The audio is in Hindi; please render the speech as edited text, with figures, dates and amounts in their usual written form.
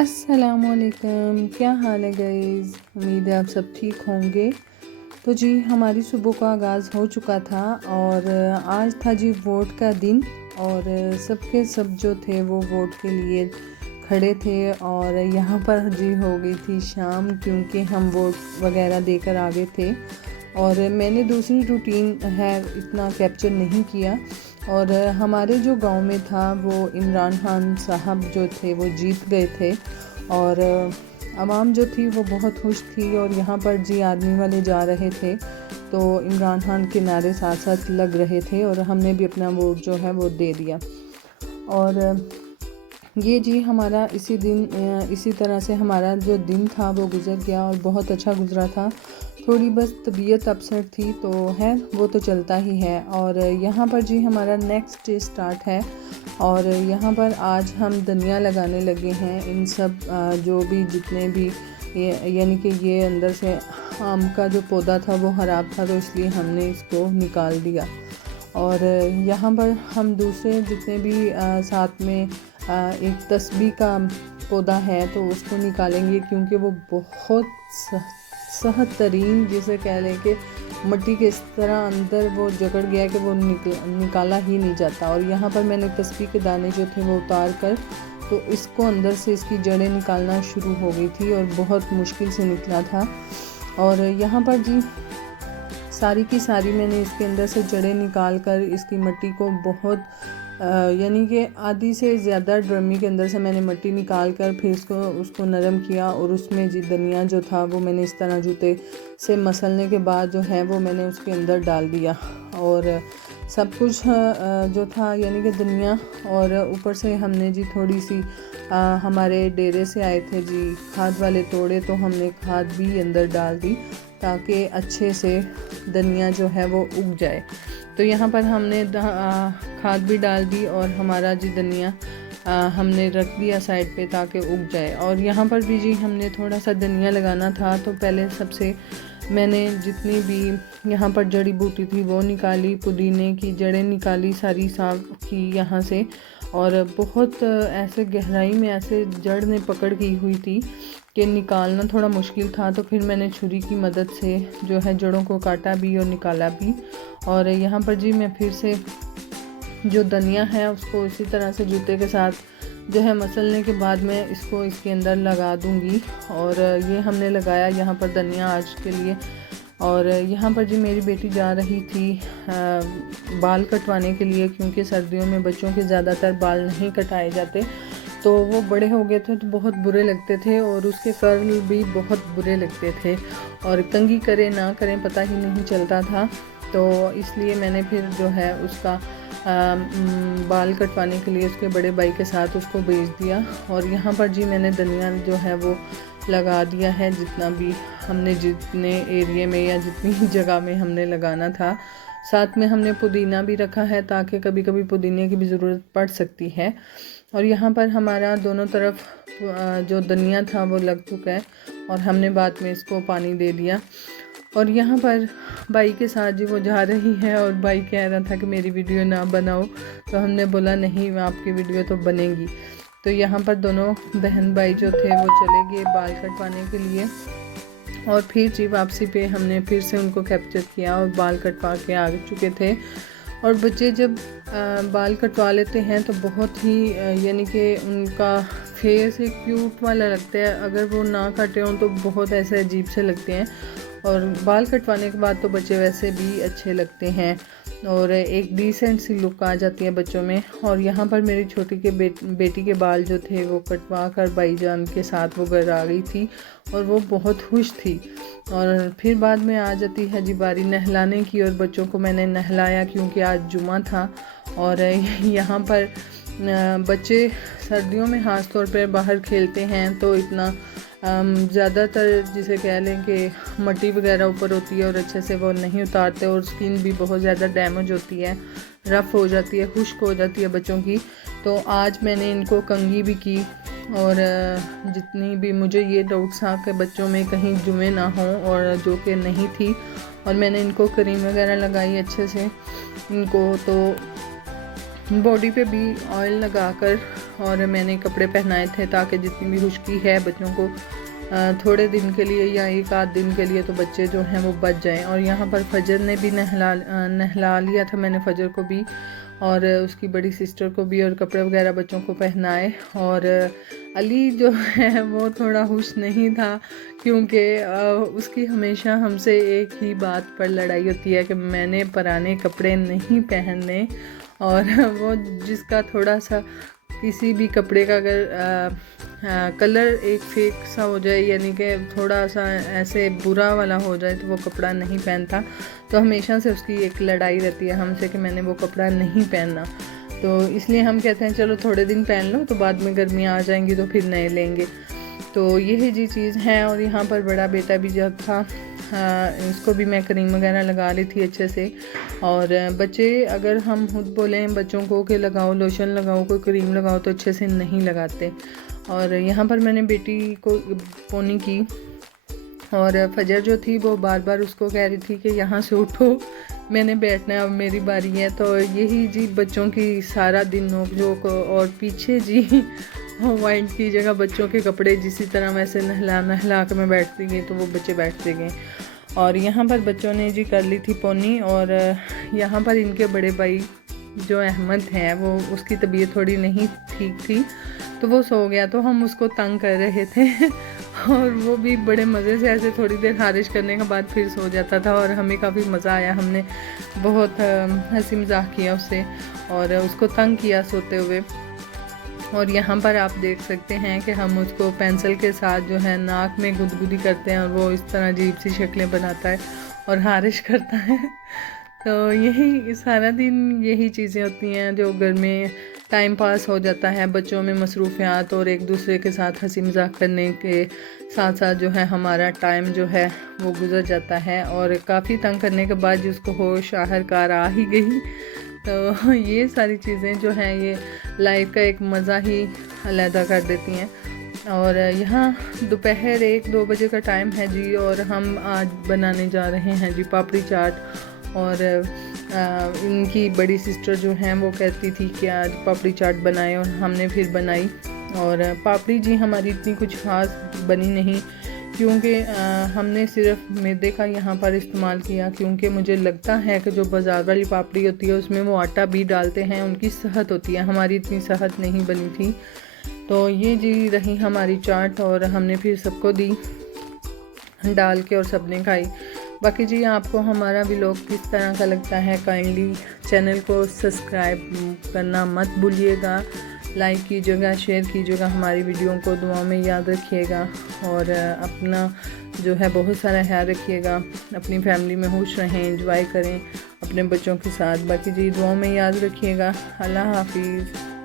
अस्सलामुअलैकुम, क्या हाल है गाइज़। उम्मीद है आप सब ठीक होंगे। तो जी हमारी सुबह का आगाज़ हो चुका था और आज था जी वोट का दिन और सबके सब जो थे वो वोट के लिए खड़े थे और यहाँ पर जी हो गई थी शाम, क्योंकि हम वोट वगैरह देकर आ गए थे। और मैंने दूसरी रूटीन है इतना कैप्चर नहीं किया। और हमारे जो गांव में था वो इमरान खान साहब जो थे वो जीत गए थे और आवाम जो थी वो बहुत खुश थी। और यहाँ पर जी आर्मी वाले जा रहे थे तो इमरान खान के नारे साथ साथ लग रहे थे और हमने भी अपना वोट जो है वो दे दिया। और ये जी हमारा इसी तरह से हमारा जो दिन था वो गुज़र गया और बहुत अच्छा गुज़रा था। थोड़ी बस तबीयत अपसेट थी तो है वो तो चलता ही है। और यहाँ पर जी हमारा नेक्स्ट डे स्टार्ट है और यहाँ पर आज हम धनिया लगाने लगे हैं। इन सब जो भी जितने भी यानी कि ये अंदर से आम का जो पौधा था वो ख़राब था तो इसलिए हमने इसको निकाल दिया। और यहाँ पर हम दूसरे जितने भी साथ में एक तस्बीह का पौधा है तो उसको निकालेंगे, क्योंकि वो बहुत सहत तरीन जिसे कह लें कि मिट्टी के इस तरह अंदर वो जकड़ गया कि वो निकाला ही नहीं जाता। और यहाँ पर मैंने तस्बीह के दाने जो थे वो उतार कर तो इसको अंदर से इसकी जड़ें निकालना शुरू हो गई थी और बहुत मुश्किल से निकला था। और यहाँ पर जी सारी की सारी मैंने इसके अंदर से जड़ें निकाल कर इसकी मिट्टी को बहुत यानी कि आधी से ज़्यादा ड्रमी के अंदर से मैंने मिट्टी निकाल कर फिर उसको नरम किया और उसमें जी धनिया जो था वो मैंने इस तरह जूते से मसलने के बाद जो है वो मैंने उसके अंदर डाल दिया। और सब कुछ जो था यानी कि धनिया और ऊपर से हमने जी थोड़ी सी हमारे डेरे से आए थे जी खाद वाले तोड़े तो हमने खाद भी अंदर डाल दी ताकि अच्छे से धनिया जो है वो उग जाए। तो यहाँ पर हमने खाद भी डाल दी और हमारा जी धनिया हमने रख दिया साइड पे ताकि उग जाए। और यहाँ पर भी जी हमने थोड़ा सा धनिया लगाना था तो पहले सबसे मैंने जितनी भी यहाँ पर जड़ी बूटी थी वो निकाली, पुदीने की जड़ें निकाली सारी साफ की यहाँ से। और बहुत ऐसे गहराई में ऐसे जड़ ने पकड़ की हुई थी कि निकालना थोड़ा मुश्किल था। तो फिर मैंने छुरी की मदद से जो है जड़ों को काटा भी और निकाला भी। और यहाँ पर जी मैं फिर से जो धनिया है उसको इसी तरह से जूते के साथ जो है मसलने के बाद मैं इसको इसके अंदर लगा दूंगी। और ये हमने लगाया यहाँ पर धनिया आज के लिए। और यहाँ पर जी मेरी बेटी जा रही थी बाल कटवाने के लिए, क्योंकि सर्दियों में बच्चों के ज़्यादातर बाल नहीं कटाए जाते तो वो बड़े हो गए थे तो बहुत बुरे लगते थे और उसके कर्ल भी बहुत बुरे लगते थे और कंघी करें ना करें पता ही नहीं चलता था। तो इसलिए मैंने फिर जो है उसका बाल कटवाने के लिए उसके बड़े भाई के साथ उसको भेज दिया। और यहाँ पर जी मैंने धनिया जो है वो लगा दिया है जितना भी हमने जितने एरिया में या जितनी जगह में हमने लगाना था। साथ में हमने पुदीना भी रखा है ताकि कभी कभी पुदीने की भी ज़रूरत पड़ सकती है। और यहाँ पर हमारा दोनों तरफ जो धनिया था वो लग चुका है और हमने बाद में इसको पानी दे दिया। और यहाँ पर भाई के साथ जी वो जा रही है और भाई कह रहा था कि मेरी वीडियो ना बनाओ, तो हमने बोला नहीं आपकी वीडियो तो बनेगी। तो यहाँ पर दोनों बहन भाई जो थे वो चले गए बाल कटवाने के लिए और फिर जी वापसी पे हमने फिर से उनको कैप्चर किया और बाल कटवा के आ चुके थे। और बच्चे जब बाल कटवा लेते हैं तो बहुत ही यानी कि उनका फेस एक क्यूट वाला लगता है। अगर वो ना कटे हों तो बहुत ऐसे अजीब से लगते हैं और बाल कटवाने के बाद तो बच्चे वैसे भी अच्छे लगते हैं और एक डिसेंट सी लुक आ जाती है बच्चों में। और यहाँ पर मेरी छोटी के बेटी के बाल जो थे वो कटवा कर भाईजान के साथ वो घर आ गई थी और वो बहुत खुश थी। और फिर बाद में आ जाती है जी बारी नहलाने की और बच्चों को मैंने नहलाया क्योंकि आज जुमा था। और यहाँ पर बच्चे सर्दियों में ख़ास तौर पर बाहर खेलते हैं तो इतना ज़्यादातर जिसे कह लें कि मिट्टी वगैरह ऊपर होती है और अच्छे से वो नहीं उतारते और स्किन भी बहुत ज़्यादा डैमेज होती है, रफ़ हो जाती है, खुश्क हो जाती है बच्चों की। तो आज मैंने इनको कंघी भी की और जितनी भी मुझे ये डाउट था कि बच्चों में कहीं जुएँ ना हों और जो कि नहीं थी। और मैंने इनको क्रीम वगैरह लगाई अच्छे से इनको। तो बॉडी पे भी ऑयल लगाकर और मैंने कपड़े पहनाए थे ताकि जितनी भी खुश्की है बच्चों को थोड़े दिन के लिए या एक आध दिन के लिए तो बच्चे जो हैं वो बच जाएं। और यहाँ पर फजर ने भी नहला लिया था मैंने फजर को भी और उसकी बड़ी सिस्टर को भी, और कपड़े वगैरह बच्चों को पहनाए। और अली जो है वो थोड़ा खुश नहीं था क्योंकि उसकी हमेशा हमसे एक ही बात पर लड़ाई होती है कि मैंने पुराने कपड़े नहीं पहनने। और वो जिसका थोड़ा सा किसी भी कपड़े का अगर कलर एक फेक सा हो जाए यानी कि थोड़ा सा ऐसे बुरा वाला हो जाए तो वो कपड़ा नहीं पहनता। तो हमेशा से उसकी एक लड़ाई रहती है हमसे कि मैंने वो कपड़ा नहीं पहनना। तो इसलिए हम कहते हैं चलो थोड़े दिन पहन लो तो बाद में गर्मियाँ आ जाएंगी तो फिर नए लेंगे। तो यही जी चीज़ है। और यहाँ पर बड़ा बेटा भी जब था इसको भी मैं क्रीम वगैरह लगा ली थी अच्छे से। और बच्चे अगर हम खुद बोलें बच्चों को कि लगाओ लोशन लगाओ कोई क्रीम लगाओ तो अच्छे से नहीं लगाते। और यहाँ पर मैंने बेटी को पोनी की और फजर जो थी वो बार बार उसको कह रही थी कि यहाँ से उठो मैंने बैठना है अब मेरी बारी है। तो यही जी बच्चों की सारा दिन नोक झोंक। और पीछे जी वाइट की जगह बच्चों के कपड़े जिसी तरह वैसे नहला के मैं बैठती गई तो वो बच्चे बैठते गए। और यहाँ पर बच्चों ने जी कर ली थी पोनी। और यहाँ पर इनके बड़े भाई जो अहमद हैं वो उसकी तबीयत थोड़ी नहीं ठीक थी तो वो सो गया तो हम उसको तंग कर रहे थे और वो भी बड़े मज़े से ऐसे थोड़ी देर खारिश करने के बाद फिर सो जाता था और हमें काफ़ी मज़ा आया। हमने बहुत हंसी मजाक किया उससे और उसको तंग किया सोते हुए। और यहाँ पर आप देख सकते हैं कि हम उसको पेंसिल के साथ जो है नाक में गुदगुदी करते हैं और वो इस तरह अजीब सी शक्लें बनाता है और हारिश करता है। तो यही सारा दिन यही चीज़ें होती हैं जो घर में टाइम पास हो जाता है बच्चों में मसरूफियात और एक दूसरे के साथ हंसी मजाक करने के साथ साथ जो है हमारा टाइम जो है वो गुजर जाता है। और काफ़ी तंग करने के बाद जिसको होश आखिरकार आ ही गई। तो ये सारी चीज़ें जो हैं ये लाइफ का एक मज़ा ही अलहदा कर देती हैं। और यहाँ दोपहर 1-2 बजे का टाइम है जी और हम आज बनाने जा रहे हैं जी पापड़ी चाट। और इनकी बड़ी सिस्टर जो हैं वो कहती थी कि आज पापड़ी चाट बनाएं और हमने फिर बनाई। और पापड़ी जी हमारी इतनी कुछ खास बनी नहीं क्योंकि हमने सिर्फ मैदे का यहाँ पर इस्तेमाल किया क्योंकि मुझे लगता है कि जो बाज़ार वाली पापड़ी होती है उसमें वो आटा भी डालते हैं उनकी सेहत होती है, हमारी इतनी सेहत नहीं बनी थी। तो ये जी रही हमारी चाट और हमने फिर सबको दी डाल के और सबने खाई। बाकी जी आपको हमारा व्लॉग किस तरह का लगता है काइंडली चैनल को सब्सक्राइब करना मत भूलिएगा, लाइक कीजिएगा, शेयर कीजिएगा, हमारी वीडियो को दुआ में याद रखिएगा और अपना जो है बहुत सारा ख्याल रखिएगा। अपनी फैमिली में खुश रहें, एंजॉय करें अपने बच्चों के साथ। बाकी जी दुआ में याद रखिएगा। अल्लाह हाफिज़।